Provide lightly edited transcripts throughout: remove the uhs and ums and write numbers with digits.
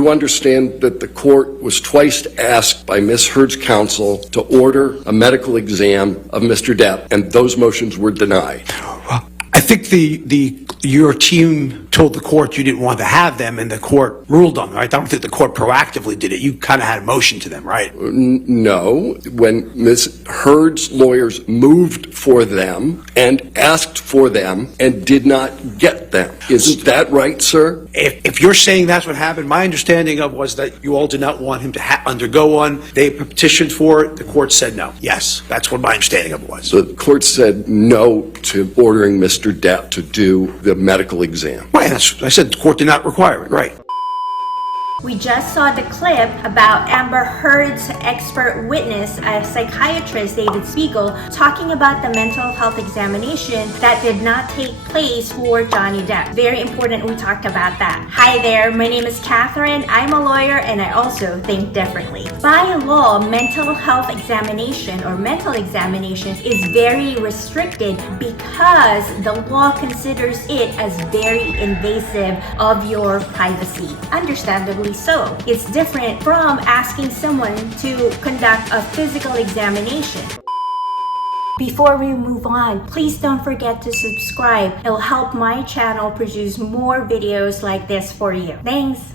You understand that the court was twice asked by Ms. Heard's counsel to order a medical exam of Mr. Depp, and those motions were denied. I think your team told the court you didn't want to have them, and the court ruled on them, right? I don't think the court proactively did it. You kind of had a motion to them, right? No. When Ms. Heard's lawyers moved for them and asked for them and did not get them. Isn't that right, sir? If you're saying that's what happened, my understanding of was that you all did not want him to undergo one. They petitioned for it. The court said no. Yes, that's what my understanding of it was. The court said no to ordering Mr. Depp to do the medical exam. Right, I said the court did not require it, right. We just saw the clip about Amber Heard's expert witness, a psychiatrist, David Spiegel, talking about the mental health examination that did not take place for Johnny Depp. Very important we talked about that. Hi there, my name is Catherine. I'm a lawyer and I also think differently. By law, mental health examination or mental examination is very restricted because the law considers it as very invasive of your privacy. Understandably so. It's different from asking someone to conduct a physical examination. Before we move on, please don't forget to subscribe. It'll help my channel produce more videos like this for you. Thanks!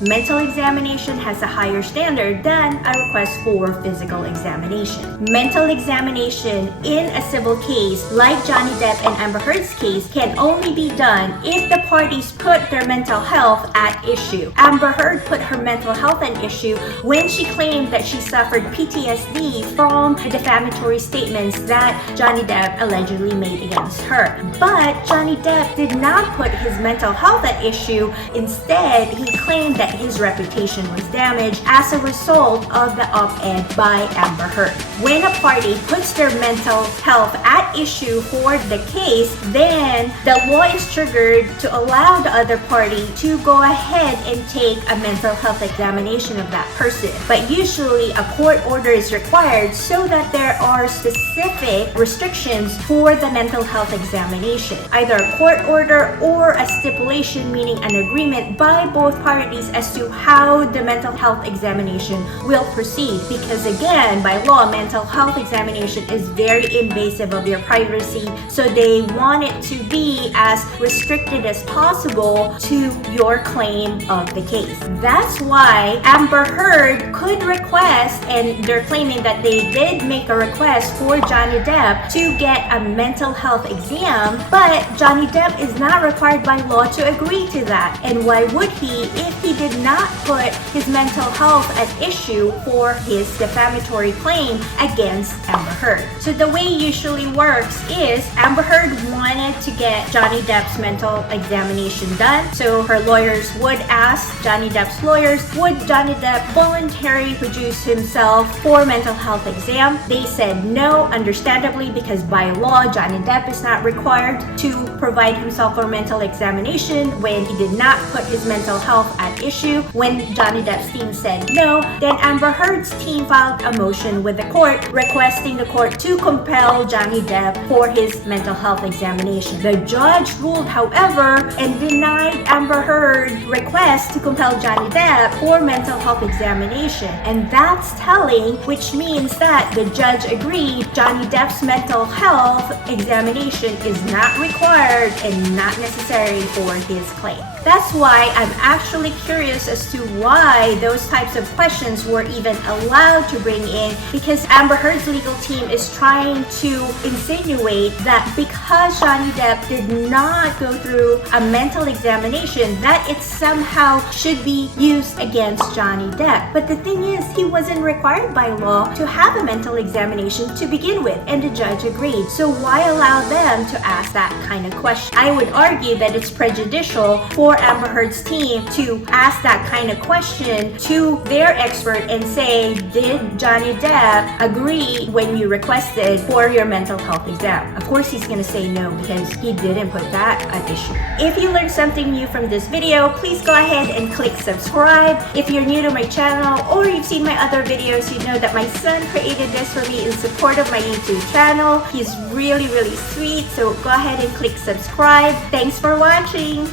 Mental examination has a higher standard than a request for physical examination. Mental examination in a civil case, like Johnny Depp and Amber Heard's case, can only be done if the parties put their mental health at issue. Amber Heard put her mental health at issue when she claimed that she suffered PTSD from the defamatory statements that Johnny Depp allegedly made against her. But Johnny Depp did not put his mental health at issue. Instead, he claimed that his reputation was damaged as a result of the op-ed by Amber Heard. When a party puts their mental health at issue for the case, then the law is triggered to allow the other party to go ahead and take a mental health examination of that person. But usually a court order is required so that there are specific restrictions for the mental health examination. Either a court order or a stipulation, meaning an agreement by both parties as to how the mental health examination will proceed. Because again, by law, mental health examination is very invasive of your privacy, so they want it to be as restricted as possible to your claim of the case. That's why Amber Heard could request, and they're claiming that they did make a request for Johnny Depp to get a mental health exam, but Johnny Depp is not required by law to agree to that. And why would he if he did not put his mental health at issue for his defamatory claim against Amber Heard? So the way it usually works is Amber Heard wanted to get Johnny Depp's mental examination done. So her lawyers would ask Johnny Depp's lawyers, would Johnny Depp voluntarily produce himself for mental health exam? They said no, understandably, because by law, Johnny Depp is not required to provide himself for mental examination when he did not put his mental health at issue. When Johnny Depp's team said no, then Amber Heard's team filed a motion with the court requesting the court to compel Johnny Depp for his mental health examination. The judge ruled, however, and denied Amber Heard's request to compel Johnny Depp for mental health examination. And that's telling, which means that the judge agreed Johnny Depp's mental health examination is not required and not necessary for his claim. That's why I'm actually curious as to why those types of questions were even allowed to bring in, because Amber Heard's legal team is trying to insinuate that because Johnny Depp did not go through a mental examination, that it somehow should be used against Johnny Depp. But the thing is, he wasn't required by law to have a mental examination to begin with, and the judge agreed. So why allow them to ask that kind of question? I would argue that it's prejudicial for Amber Heard's team to ask that kind of question to their expert and say, did Johnny Depp agree when you requested for your mental health exam? Of course he's gonna say no because he didn't put that at issue. If you learned something new from this video, please go ahead and click subscribe. If you're new to my channel or you've seen my other videos, you know that my son created this for me in support of my YouTube channel. He's really sweet, so go ahead and click subscribe. Thanks for watching.